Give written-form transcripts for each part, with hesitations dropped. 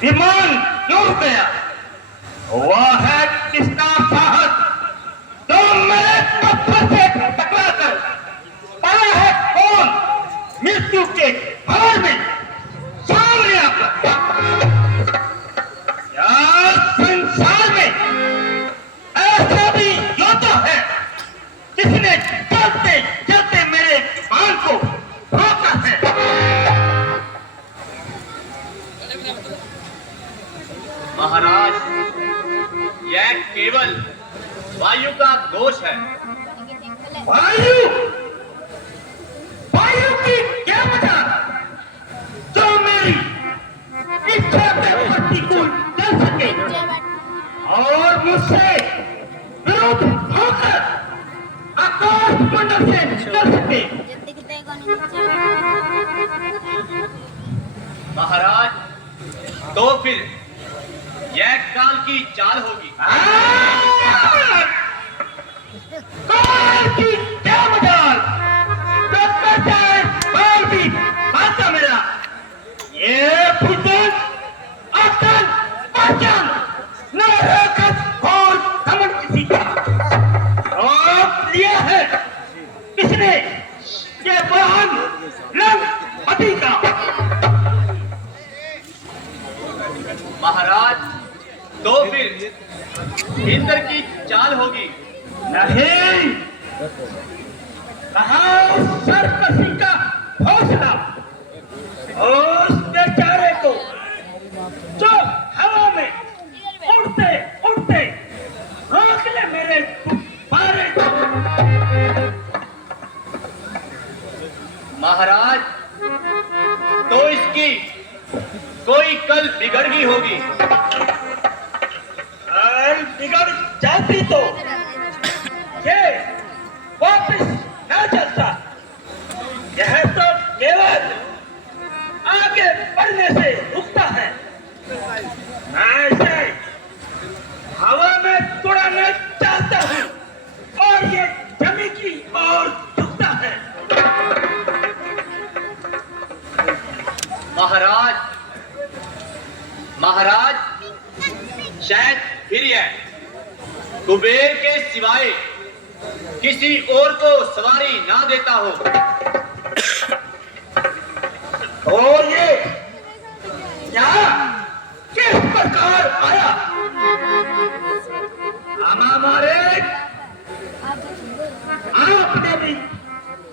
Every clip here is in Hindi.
विमान डूब गया। वह है किसका साहस जो मेरे पत्थर से टकराकर पड़ा है कौन मृत्यु के भार में सामने आकर। यार संसार में ऐसा भी योद्धा है जिसने चलते चलते मेरे बाल को रोका है। महाराज, यह केवल वायु का दोष है। वायु वायु की क्या वजह जो मेरी इच्छा के प्रतिकूल चल सके और मुझसे विरोध होकर आकाश मंडल से निकल सके। महाराज, तो फिर यह काल की चाल होगी। काल की क्या मजाल जो करता है काल भी खाता मेरा। ये भूतन अकल पहचान न रहकर और समझ किसी का और लिया है किसने ये वाहन रंग मती का। महाराज, तो फिर इंद्र की चाल होगी। नहीं, कहा उस सर्पसी का हौसला उस बेचारे को जो हवा में उड़ते उड़ते रोक ले मेरे गुब्बारे को। महाराज, तो इसकी कोई कल बिगड़ गई होगी। कल बिगड़ जाती तो ये वापस न चलता। यह तो केवल आगे बढ़ने से रुकता है। मैं इसे हवा में उड़ाना चाहता हूँ और ये जमी की ओर झुकता है। महाराज, महाराज, शायद फिर यह कुबेर के सिवाय किसी और को सवारी ना देता हो। और ये क्या किस प्रकार आया? हमारे आपने भी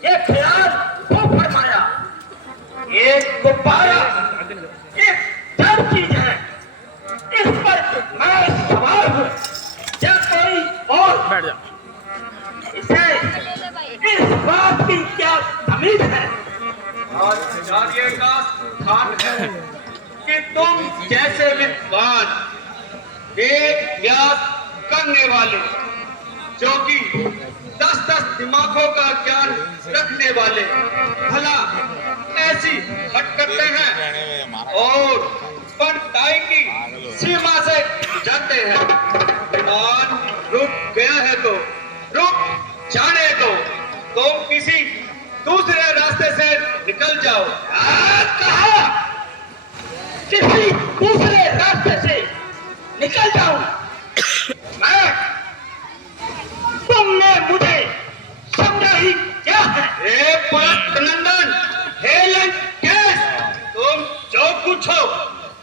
ये ख्याल को फरमाया। एक गुब्बारा एक जड़ चीज है, इस पर मैं सवार हूँ या कोई और। बैठ जा। इसे इस बात की क्या तमीज है और जानिए का स्थान है कि तुम जैसे विद्वान एक व्यास करने वाले जो कि 10-10 दिमागों का ज्ञान रखने वाले भला ऐसी हटकते हैं और पंडिताई की सीमा से जाते हैं। विमान रुक गया है तो रुक जाने दो, तुम किसी दूसरे रास्ते से निकल जाओ। कहा किसी दूसरे रास्ते से निकल जाऊं मैं? तुमने मुझे समझा ही क्या है? हे नंदन, हेलन केस, तुम जो कुछ हो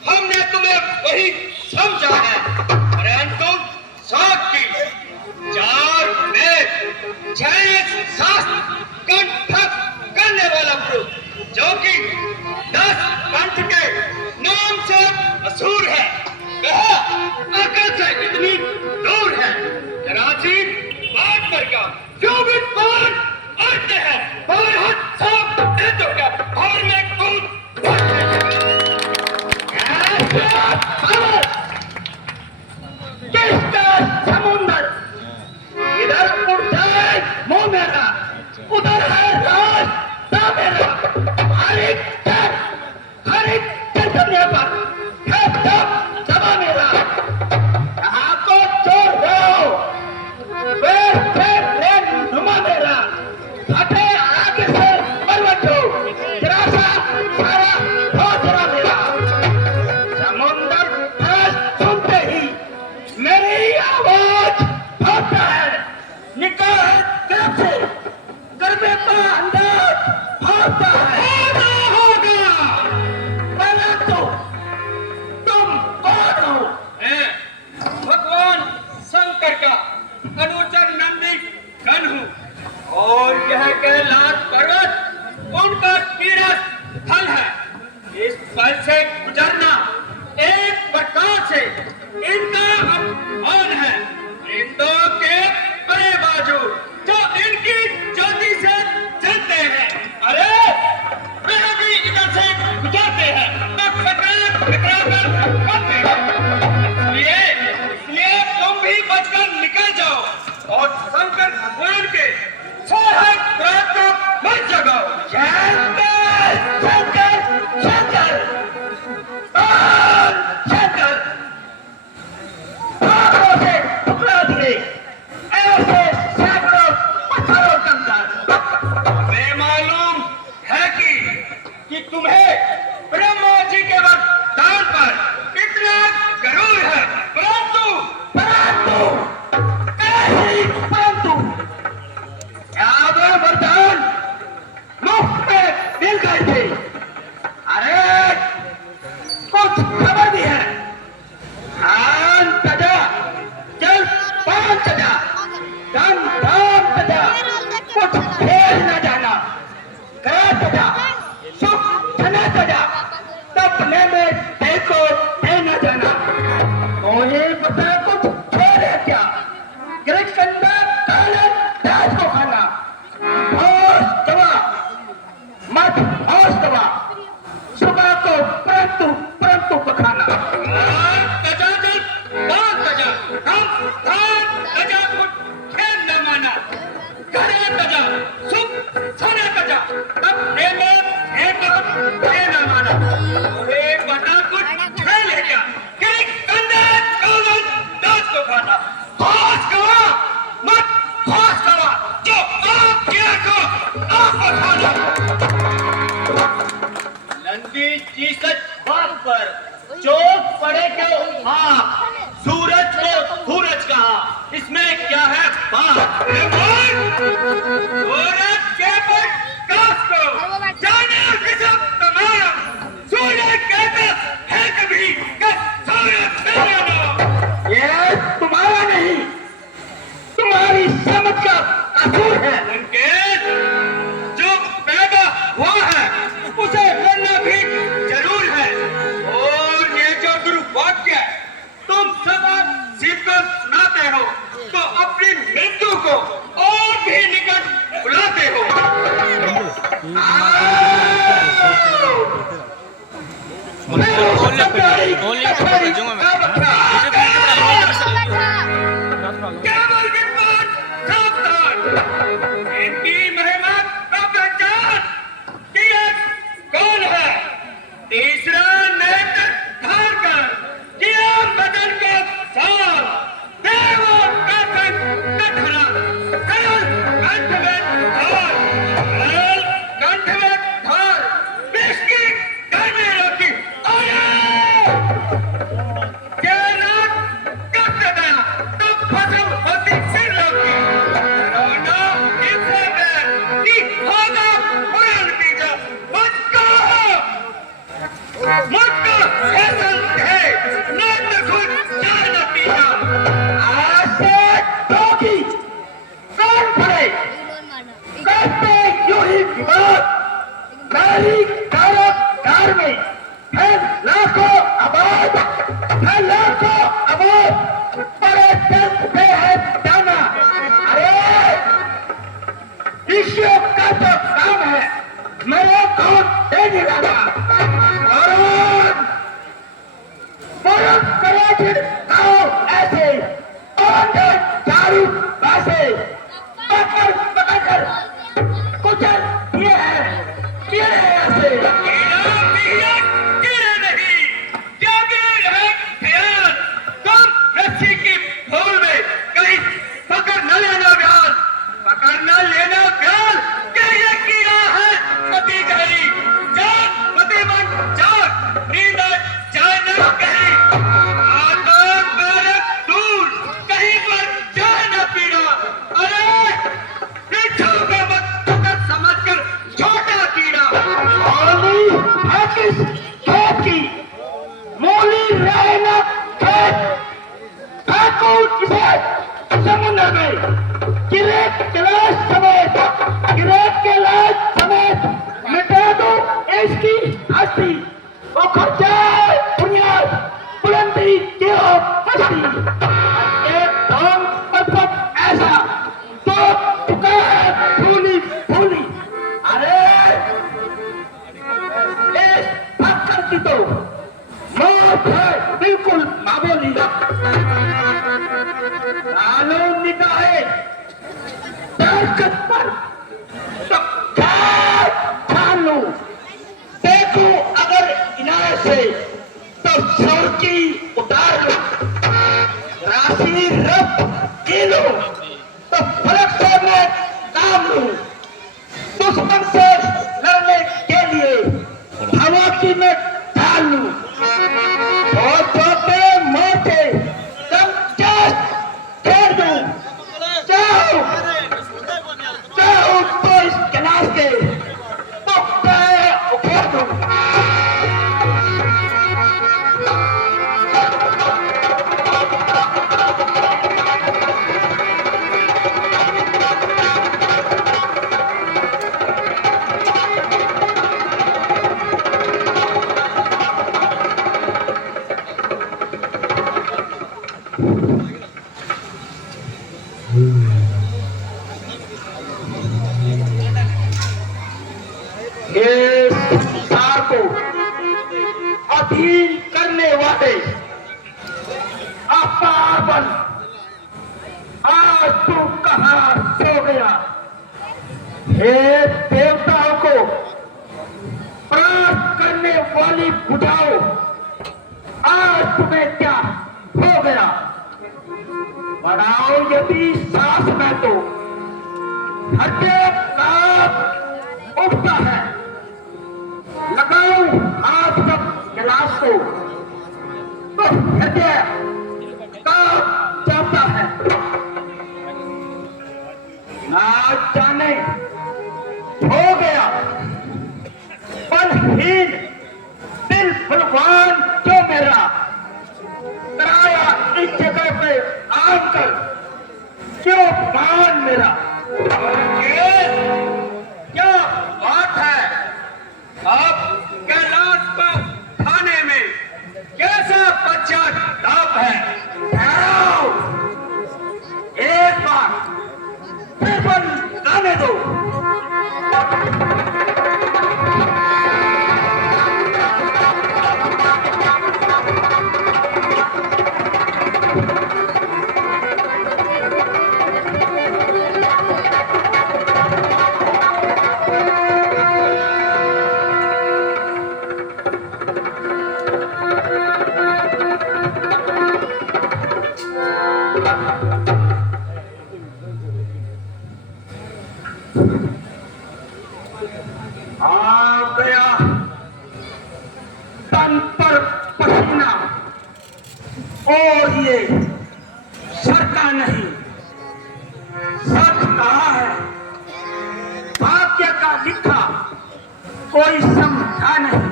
हमने तुम्हें वही समझा है। परंतु सात की 4 वेद 6 शास्त्र कंठस्थ करने वाला पुरुष जो कि 10 पंथ के नाम से मशहूर है, कहा अकल से इतनी दूर है। कराची बात पर का जो भी कौन आते हैं बाएं हाथ साफ दे दो क्या और मैं कूद किसका समुंदर इधर उड़ता है मुंह मेरा, उधर है रास्ता मेरा। हर एक चलने पर है दबा मेरा। कहाँ को छोड़ दो फिर नुमा मेरा। हटे आगे से परवटो, गिरासा सारा हौसला मेरा। समुंदर होता है, होगा। परंतु तुम कौन हो? भगवान शंकर का अनुचर नंदी गण हूँ और यह कैलाश पर्वत उनका तीर्थ स्थल है। इस पल से गुजरना एक प्रकार से इनका अपमान है। इन दो के बड़े बाजू जो इनकी ज्योति से जलते हैं, अरे वह भी इधर से गुजरते हैं तो खतरा कर करते हैं। इसलिए तुम भी बचकर निकल जाओ और शंकर भगवान के सोहर रात को मत जगाओ। शंकर, शंकर, शंकर, शंकर, हाथों से टुकड़ा दिए, ऐसे सैकड़ों पत्थरों कंकर। हमें मालूम है कि तुम्हें ब्रह्मा जी के वरदान पर इतना गरूर है, परंतु ऐसी परंतु क्या वो वरदान मुफ्त में मिल गए थे? अरे कुछ खबर भी है? आन तजा, जल पान तजा, धन धाम तजा, कुछ खेल न जाना, कर तजा, सुख धन तजा, सपने में देखो दे न जाना। मुझे पता कुछ छोड़े क्या? गिरखंडा कालन दास को खाना, होश दवा, मत होश दवा, सुबह को परंतु परंतु पखाना। तजा जल पान तजा, हम धान तजा कुछ खेल न माना, करे तजा सुख धन तजा, सपने में देखो दे न माना। मुझे पता कुछ खेल है क्या? गिरखंडा कालन दास को खाना, होश गवा, मत होश गवा, जो आप किया को आप खाना। नंदी जी सच बात पर चोट पड़े क्यों? हाँ, सूरज को सूरज कहा, इसमें क्या है बात? सूरज के प्रकाश को जाने गजब तमाम, सूरज कहता है कभी कि सूरज है ना। ये तुम्हारा नहीं, तुम्हारी समझ का कसूर है। उनके जो पैदा हुआ है उसे करना भी जरूर है। और ये जो दुर्भाग्य तुम सब शिव को सुनाते हो तो अपनी मृत्यु को और भी निकट बुलाते हो। केवल विद्वान सावधान, इनकी महिमा का पहचान किया कौन है? तीसरा नेत्र धार कर किया बदन को साफ, देवों का संकट हरा, कल कंठ में धार, कल कंठ में धार, विष की गर्मी रोकी, के रात कट गया तब फसल होती फिर लौकी। रोना इसे है कि होगा बुरा नतीजा, मुझको फैसल है न तो खुद जाए नतीजा। आज से टोकी कौन पड़े? करते यूं ही विवाद, गाली कारोबार में फिर लाखों आबाद, फिर लाखों आबाद, बड़े दर्द पे है जाना। अरे ईश्वर का तो काम है, मेरे को दे दिलाना। और बोलो करे आओ ऐसे और चारू पासे पकड़ पकड़ कर कुचल ये है ऐसे। रस्सी की फूल में कहीं पकड़ न लेना ध्यान, पकड़ न लेना ध्यान, क्या ये किया है पति गहरी, जब पति मन भाकिस खेत की मोली रहना खेत ठाकुर इसे समुद्र में गिरेट के लाश समेत मिटा दो इसकी हस्ती वो खर्चा बुनियाद बुलंदी की बस्ती एक ढोंग मजबूत ऐसा तो चुका है भूली भूली अरे इस पत्थर की तो मौत है बिल्कुल मामूली कानून निकाहे दरकत पर तो क्या ठान लो देखो अगर इनायत से तो सौकी उतार लो राशि रब की लो तो फलक से मैं काम लूं दुश्मन से लड़ने के लिए हवा की मैं ढाल लूं और छोटे मोटे सब जस्ट खेल दूं चाहो तो इस गिलास के तो पैर उखेड़ दूं ये संसार को अधीन करने वाले अपावन आज तू कहां सो गया हे देवताओं को प्राप्त करने वाली बुझाओ आज तुम्हें क्या हो गया बढ़ाओ यदि सांस में तो हटे कांप उठता है लगाओ हाथ तक गिलास को तो हृदय कांप जाता है ना जाने हो गया बलहीन दिल बलवान जो मेरा कराया इस जगह पे आकर क्यों मान मेरा क्या बात है आप कैलाश पर खाने में कैसा पश्चाताप है ठहराओ एक बार फिर बन आने दो आ गया तन पर पसीना और ये सरका नहीं सच कहा है भाग्य का लिखा कोई समझा नहीं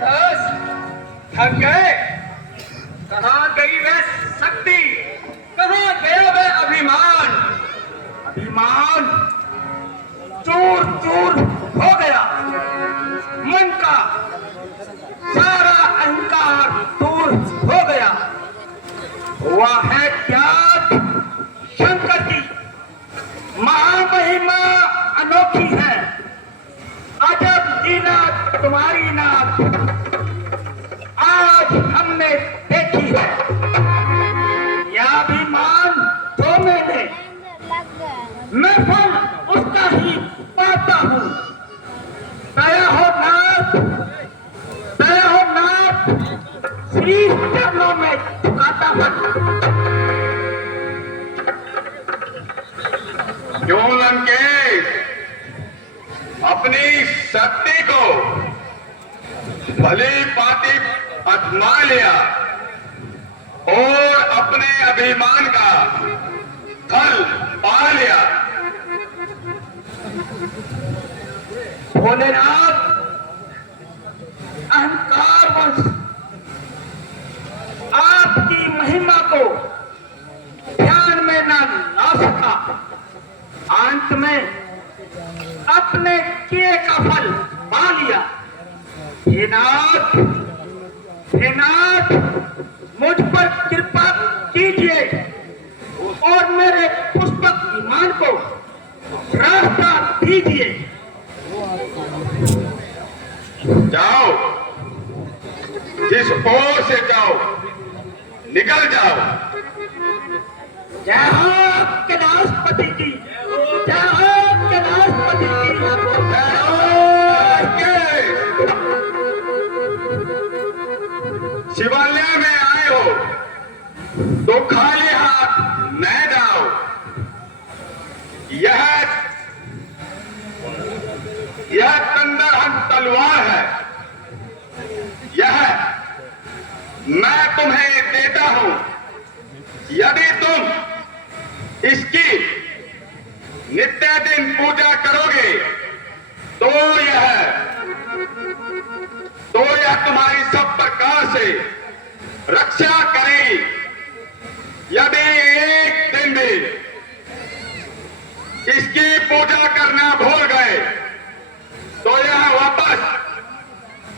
बस थक गए कहाँ गई वह शक्ति कहाँ गया वह अभिमान अभिमान चूर चूर हो गया मन का सारा अहंकार दूर हो गया हुआ है त्याग शंकर की महामहिमा अनोखी है अजब लीला तुम्हारी नाथ आज हमने देखी है यह अभिमान तो मैंने मैं फल उसका ही पाता हूँ दया हो नाथ शीश चरणों में झुकाता हूँ क्यों लंकेश अपनी शक्ति को भली पाती आजमा लिया और अपने अभिमान का फल पा लिया भोलेनाथ को ध्यान में न ला सका। अंत में अपने किए का फल पा लिया। हे नाथ, हे नाथ, मुझ पर कृपा कीजिए और मेरे पुष्पक ईमान को रास्ता दीजिए। जाओ, जिस ओर से जाओ, निकल जाओ। जय हो कैलाशपति की, जय हो कैलाशपति की, जय हो। शिवालय में आए हो तो खाली हाथ न जाओ। यह कंदरहन तलवार है। यह मैं तुम्हें देता हूं। यदि तुम इसकी नित्य दिन पूजा करोगे तो यह तुम्हारी सब प्रकार से रक्षा करेगी। यदि एक दिन भी इसकी पूजा करना भूल गए तो यह वापस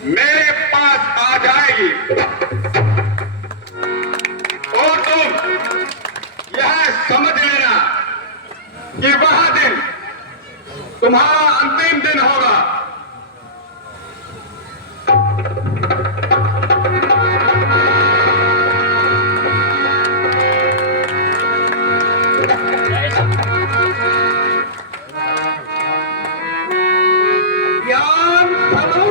मेरे पास आ जाएगी और तुम यह समझ लेना कि वह दिन तुम्हारा अंतिम दिन होगा। ज्ञान धनु